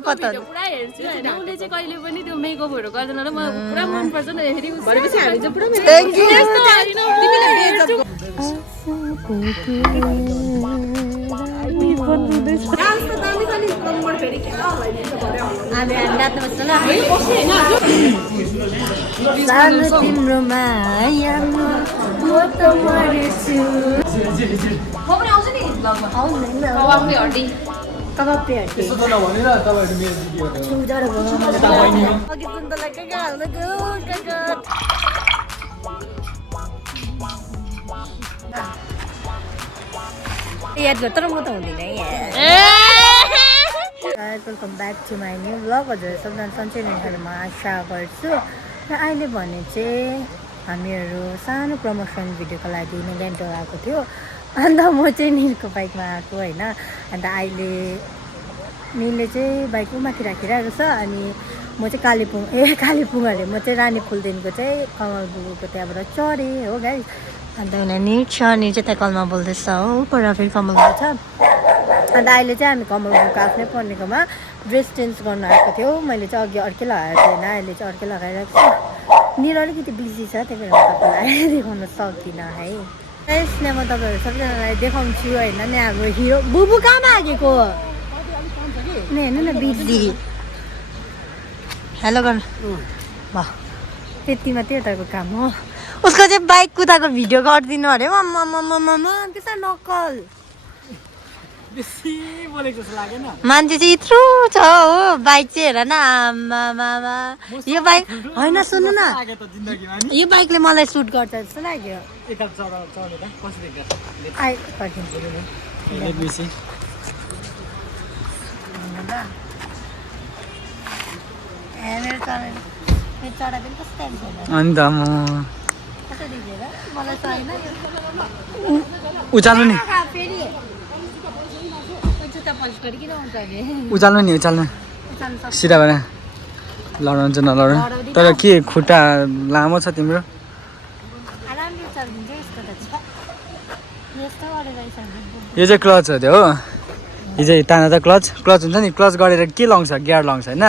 पत्ता पुरा हेर्छु हैन उले चाहिँ कहिले पनि त्यो मेकअपहरु गर्दैन र म पुरा मन पर्छ नि फेरि भनेपछि हामी चाहिँ पुरा थ्यांक यू तिमीले बेइज्जत तिम्रो मायामा म त मरेछु म पनि आउँछु नि ब्लगमा आउँदैन कबाबले हड्डी कबाब पे हड्डी त्यस्तो त नभनेर तपाईहरु मेरो भिडियो अघि सुन्तला कहाँ हाल्नु गयो याद गर तर म त हुँदिन welcome back to my new blog हजुर सबजना सन्चै हुनुहुन्छ म आशा गर्छु र अहिले भने चाहिँ हामीहरू सानो प्रमोसन भिडियोको लागि गान्तोक आएको थियो अन्त म चाहिँ निलको बाइकमा आएको होइन अन्त अहिले निलले चाहिँ बाइक माथि राखिरहेको छ अनि म चाहिँ कालेबुङ अरे म चाहिँ रानी फुलदेखिको चाहिँ कमल बुबुको त्यहाँबाट चढेँ हो गाइस अन्त यहाँ निट छ नि चाहिँ त्यहाँ कलमा बोल्दैछ हो पर फेरि कमल छ अन्त अहिले चाहिँ हामी कमल बुबुको आफ्नै पर्नेकोमा ड्रेस चेन्ज गर्न आएको थियो मैले चाहिँ अघि अर्कै लगाएको थिएँ होइन अहिले चाहिँ अर्कै लगाइरहेको छु निर अलिकति बिजी छ त्यही भएर म तपाईँलाई देखाउन सक्दिनँ है यसले म तपाईँहरू सबैजनालाई देखाउँछु होइन नि हाम्रो हिरो बुबु कहाँ मागेको नि हेर्नु न बिजी हेलो गर्नु ल त्यति मात्रै तपाईँको काम हो उसको चाहिँ बाइक कुदाएको भिडियो गरिदिनु अरे मम्मा त्यसो नक्कल बेसी बोलेको जस्तो लागेन मान्छे चाहिँ यत्रो छ हो बाइक चाहिँ हेर न आमामा यो बाइक होइन सुन्नु न यो बाइकले मलाई सुट गर्छ जस्तो लाग्यो अन्त म उचाल्नु नि उचाल्नु नि उचाल्नु सिधा भएर लडाउँछ नलडाउनु तर के खुट्टा लामो छ तिम्रो यो चाहिँ क्लच हो त्यो हो यो चाहिँ ताना त क्लच हुन्छ नि क्लच गरेर के लाउँछ गियर लाउँछ होइन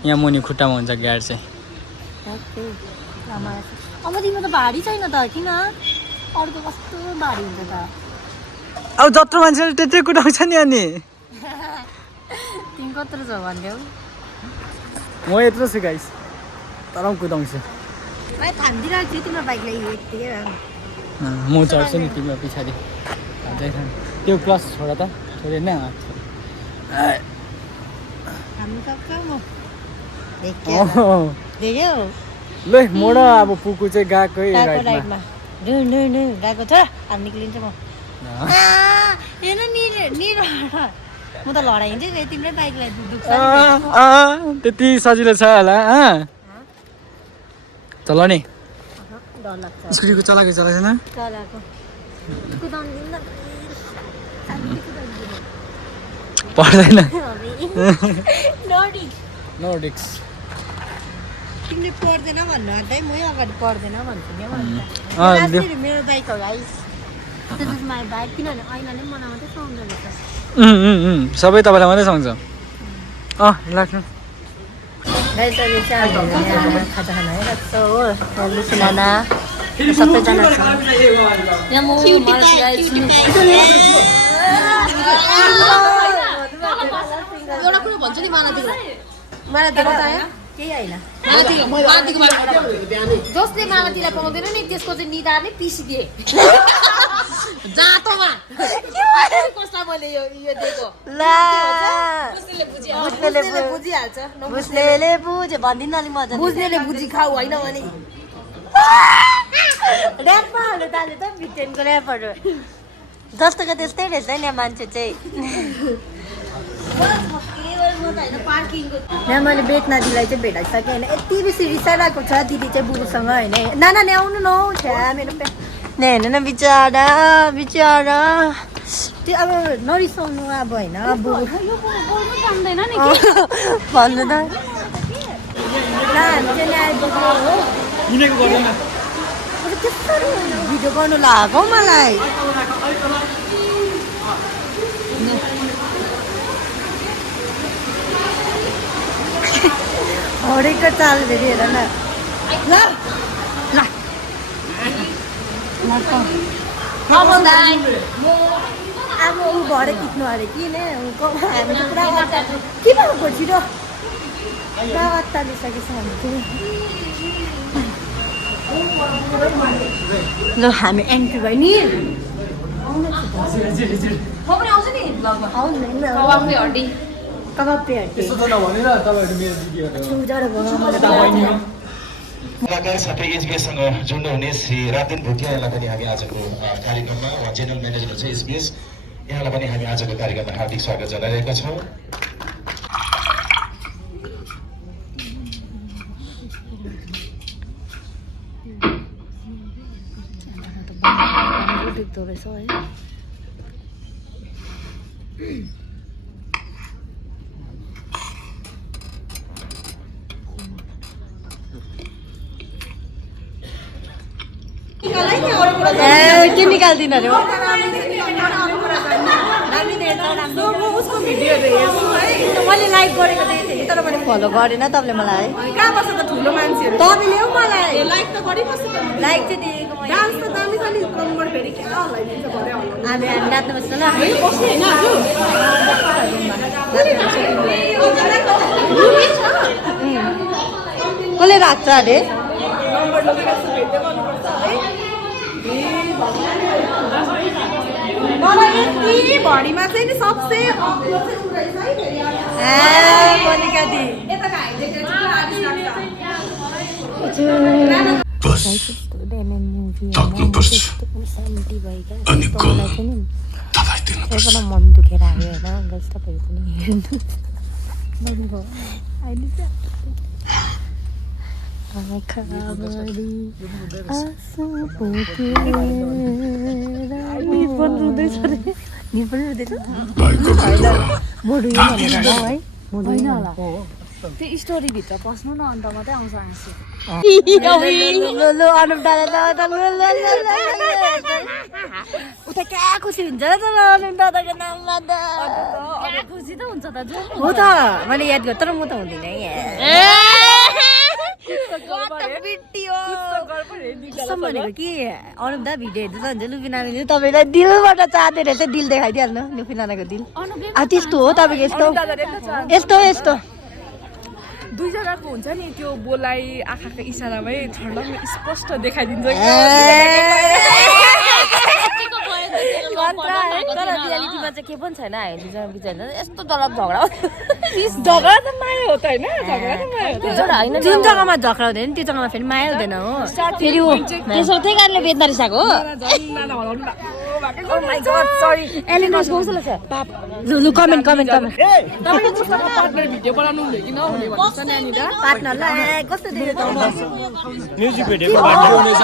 यहाँ मुनि खुट्टामा हुन्छ गियर चाहिँ अब तिम्रो त भारी छैन त किन अरू त कस्तो भारी हुन्छ त अब जत्रो मान्छेले त्यत्रै कुदाउँछ नि अनि तिमी कत्रो छ भनिदेऊ म यत्रो छु गाइस तर पनि कुदाउँछु थामिदिरहेको थियो तिम्रो बाइकलाई यत्तिकै म चढ्छु नि तिम्रो पछाडि त्यो क्लच छोड त छोडे नै थाम्नु सक्छ म ल मोड अब पुकु चाहिँ गएकै राइटमा गएको छ हामी निक्लिन्छ म हेर्नु म त लडाइन्छ नि तिम्रै बाइकलाई दुख्छ त्यति सजिलो छ होला चल नि डर लाग्छ स्कुटीको चलाएको छैन चलाएको पर्दैन नो रिक्स तिमीले पर्दैन भन्नु अन्त मै अगाडि पर्दैन भन्छु नि मेरो बाइक हो guys this is my bike किनभने ऐनाले मलाई मात्रै सुहाउँदो रहेछ सबै तपाईँलाई मात्रै सुहाउँछ लाग्नु गाइस अहिले चाहिँ हामीले खाजा खाना आइरहेको छ हो लुसुनाना सबैजना छ यहाँ म एउटा कुरो भन्छु नि मलाई देखाउ त यहाँ केही होइन जसले मालातीलाई पाउँदैन नि त्यसको चाहिँ निधार नै पिसिदिए जाँतोमा कसलाई मैले यो दिएको बुझिहाल्छ बुझ्नेले बुझ्यो भनिदिनु अलिक मजा बुझ्नेले बुझी खाऊ होइन भने ऱ्यापमा हाल्नु ताले त भिटेनको ऱ्यापहरू जस्तोको त्यस्तै रहेछ नि यहाँ मान्छे चाहिँ यहाँ मैले बेच्ना दिदीलाई चाहिँ भेटाइसकेँ होइन यति बेसी रिसाइरहेको छ दिदी चाहिँ बुबुसँग होइन नाना ल्याउनु न छ्या मेरो हेर्नु न बिचरा त्यो अब नरिसाउनु अब होइन बुबु भन्नु त हामी चाहिँ आइपुग्यो हो त्यसरी भिडियो गर्नु लाग्यो मलाई घोडेको चाल फेरि हेर न ल ल अब ऊ भरे खिच्नु अरे किन हामी त पुरा के भएको छिटो पुरा अत्तालिसकेछ हामी चाहिँ ल हामी एन्ट्री भयो नि लगायत साथै एसबिएससँग जोड्नुहुने श्री रातेन भुटिया यहाँलाई पनि हामी आजको कार्यक्रममा उहाँ जेनरल म्यानेजर हुन्छ एसबिएस यहाँलाई पनि हामी आजको कार्यक्रममा हार्दिक स्वागत जनाइरहेका छौँ। देख्दो रहेछ है के निकाल्दिन अरे मैले लाइक गरेको देखेको थिएँ तर मैले फलो गरेन तपाईँले मलाई कहाँ बस्छ त ठुलो मान्छेहरू तपाईँले हौ मलाई लाइक त गरिबस्छ त लाइक चाहिँ दिएको मैले डान्स त दामी छ नि कम्बर फेरि क्या हल्लाइदिन्छ भरे हल्लाउनु हामी नाच्नु पर्छ ल बस्ने होइन कसले राख्छ अरे नम्बर लगेर भेट्दै गर्नुपर्छ है मलाई यति भडीमा चाहिँ नि सबसे अग्लो चाहिँ उ रहेछ है फेरि मोनिका दी यता हाइटेक मन दुखेर आयो होइन गज तपाईँहरू पनि हेर्नु भन्नुभयो अहिले चाहिँ त्यो स्टोरीभित्र पस्नु न अन्त मात्रै आउँछ हाँसु उता क्या खुसी हुन्छ र तर अनुप दादाको नाममा त खुसी त हुन्छ त जो हो त मैले याद गरेँ तर म त हुँदिनँ कस्तो भनेको कि अनुप दा भिडियो हेर्दै हुन्छ लुपिनानाले तपाईँलाई दिलबाट चाहँदै रहेछ दिल देखाइदिइहाल्नु लुपिनानाको दिल अब त्यस्तो हो तपाईँको यस्तो यस्तो यस्तो दुईजनाको हुन्छ नि त्यो बोलाइ आँखाको इसारामै छर्लङ्ग स्पष्ट देखाइदिन्छ तर रियालिटीमा चाहिँ के पनि छैन हामी दुईजना बिचमा यस्तो डरलाग्दो झगडा झगडा त माया हो त होइन झगडा त माया हो त जुन जग्गामा झगडा हुँदैन त्यो जग्गामा फेरि माया हुँदैन हो फेरि हो त्यसो त्यही कारणले बेच्न रिसाएको हो लु comment comment comment partner video बनाउनु हुने कि नहुने भन्छ नानी दा पार्टनरलाई कस्तो देख्यो म्युजिक भिडियोको भाग्य हुनेछ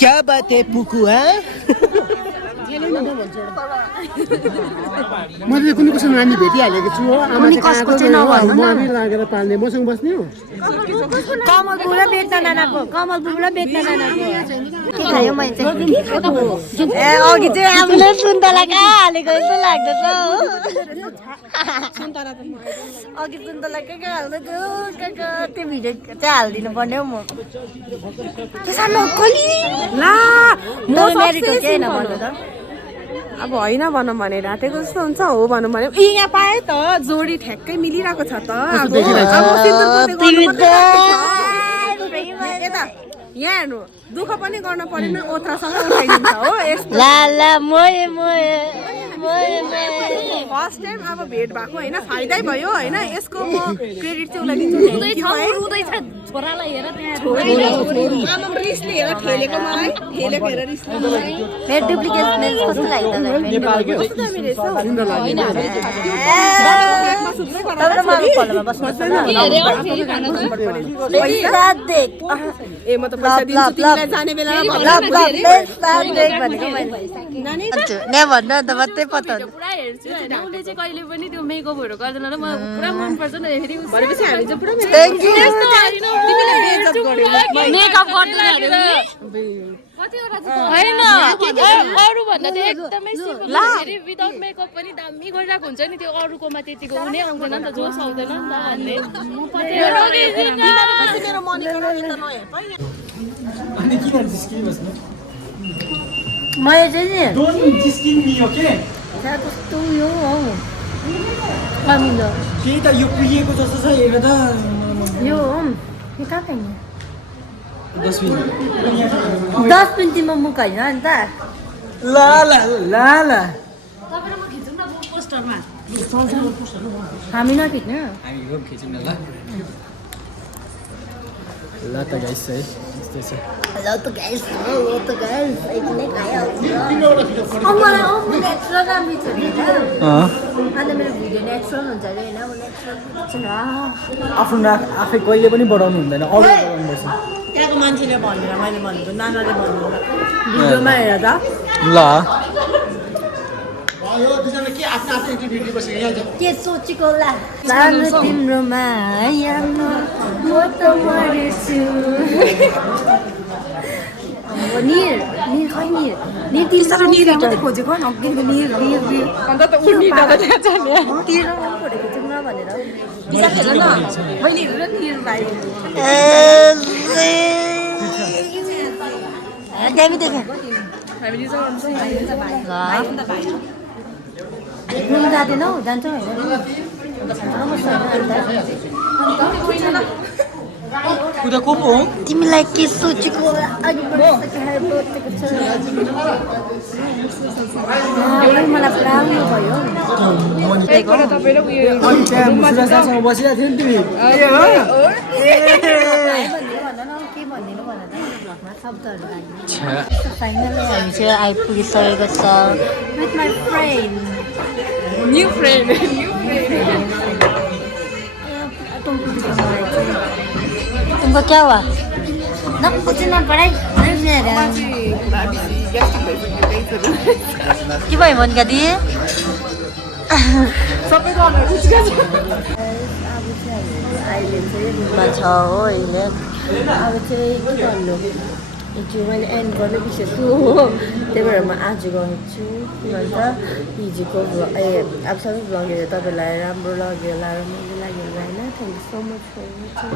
क्या बात है पुकु मैले कुनै कसै नानी भेटिहालेको छु हो आमा कसको चाहिँ नभन्नु न। म लागेर पाल्ने मसँग बस्ने हो कमल बुढा बेच्न नानाको कमल बुढा बेच्न नानाको के खायो मैले चाहिँ ए अघि चाहिँ आफूले सुन्तला कहाँ हालेको जस्तो लाग्दछ हो अघि सुन्तला कहाँ हाल्दै थियो त्यो भिडियो चाहिँ हालिदिनु पर्ने हौ म त्यसमा नक्कली ला म मेरिट हो कि होइन भन्नु त अब होइन भनौँ भने ढाँटेको जस्तो हुन्छ हो भनौँ भने ए यहाँ पाएँ त जोडी ठ्याक्कै मिलिरहेको छ त अब यता यहाँ हेर्नु दुःख पनि गर्न परेन ओथ्रासँग उठाइदिन्छ हो यस्तो ला ला मोए मोए फर्स्ट टाइम अब भेट भएको होइन फाइदै भयो होइन यसको म क्रेडिट चाहिँ उसलाई दिन्छु रुँदैछ छोरालाई हेर त्यहाँ आमा रिसले हेर ठेलेको मलाई ठेलेको हेर रिसले मेरो डुप्लिकेट लेन्स कस्तो लाग्यो नेपालको कस्तो दामी रहेछ हौ। सुन्दर लाग्यो ब्यागमा सुत्दै गर तपाईँ मलाई फलोमा बस्नुहोस् न पैसा देख ए म त पैसा दिन्छु तिमीलाई जाने बेलामा पैसा देख भनेको मैले नानी ने भन्नु त मात्रै पत्ता पुरा हेर्छु होइन उसले चाहिँ कहिले पनि त्यो मेकअपहरू गर्दैन र मलाई पुरा मनपर्छ नि फेरि भनेपछि हामी चाहिँ पुरा मेकअप गर्दैन होइन अरू भन्दा चाहिँ एकदमै सिम्पल फेरि विदाउट मेकअप पनि दामी गरिरहेको हुन्छ नि त्यो अरूकोमा त्यतिको उनी आउँदैन नि त जोस आउँदैन नि त अनि किन जिस्किबस्नु मैले चाहिँ नि डोन्ट जिस्किन मी ओके त्यहाँ कस्तो उयो हौ कमिलो त्यही त यो कुहिएको जस्तो छ हेर त यो हो यो कहाँ खाने 10 मिनेट 10 मिनटमा मुख होइन अन्त ला ला ला ला हामी नखिच्नु हामी यो खिचौँ न ल त गाइस है यस्तै छ ल त गाइस एकले खाइहाल्छ मलाई नेचुरल राम्रो छ नि अन्त मेरो भिडियो नेचुरल हुन्छ अरे होइन म नेचुरल आफ्नो आफै कहिले पनि बढाउनु हुँदैन अरू बढाउनुपर्छ त्यहाँको मान्छेले भनेर मैले भनेको नानाले भनेको भिडियोमा हेर त ल यो दुईजना के आफ्नो आफ्नो इन्टरभ्यू दिइबसेको यहाँ के सोचेको ला सानो तिम्रो मायामा म त मरेछु निर खै निर तिम्रो मात्रै खोजेको अघिको निर अन्त त उड्नी त त्यहाँ जाने तिम्रो फोटो खिचौँ न भनेर पिसा खेल न मैले हेरेर निर भाइ दामी देख्यो हामीले चाहिँ रुम जाँदैनौ जान्छौ होइन कुदा को पो तिमीलाई के सोचेको अघि बढिसकेको छ मलाई पुरा उयो भयो अनि त्यहाँ मुसुरासँग बसिरहेको थियो नि तिमी के भनिदिनु भन त भ्लगमा शब्दहरू फाइनली हामी चाहिँ आइपुगिसकेको छ with my friend new friend तुमको क्या हुआ न कुछ न पढाइ के भयो मनका दिए सबैको अनुहार खुच्का छ अहिले चाहिँ रुममा छ हो अहिले अब चाहिँ के भन्नु हिजो मैले एन्ड गर्नु बिर्सेछु हो त्यही भएर म आज गएको छु के भन्छ हिजोको अब सबै भ्लगहरू तपाईँलाई राम्रो लाग्यो होला रमाइलो लाग्यो होला होइन thank you so much for watching